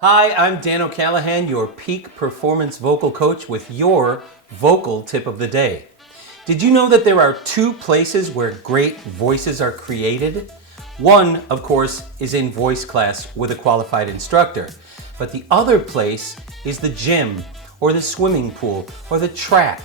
Hi, I'm Dan O'Callahan, your peak performance vocal coach with your vocal tip of the day. Did you know that there are two places where great voices are created? One, of course, is in voice class with a qualified instructor, but the other place is the gym or the swimming pool or the track.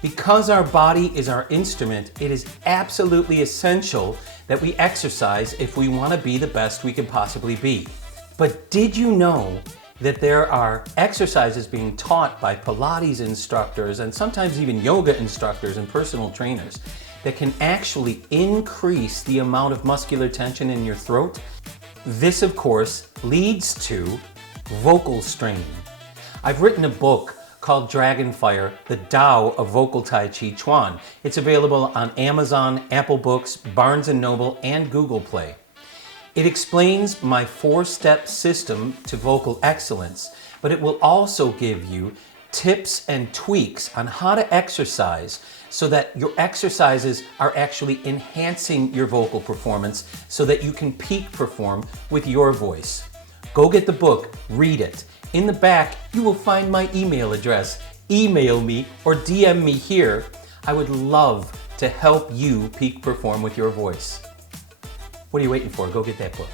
Because our body is our instrument, it is absolutely essential that we exercise if we want to be the best we can possibly be. But did you know that there are exercises being taught by Pilates instructors and sometimes even yoga instructors and personal trainers that can actually increase the amount of muscular tension in your throat? This, of course, leads to vocal strain. I've written a book called Dragonfire, the Tao of Vocal Tai Chi Chuan. It's available on Amazon, Apple Books, Barnes & Noble, and Google Play. It explains my 4-step system to vocal excellence, but it will also give you tips and tweaks on how to exercise so that your exercises are actually enhancing your vocal performance so that you can peak perform with your voice. Go get the book, read it. In the back, you will find my email address. Email me or DM me here. I would love to help you peak perform with your voice. What are you waiting for? Go get that book.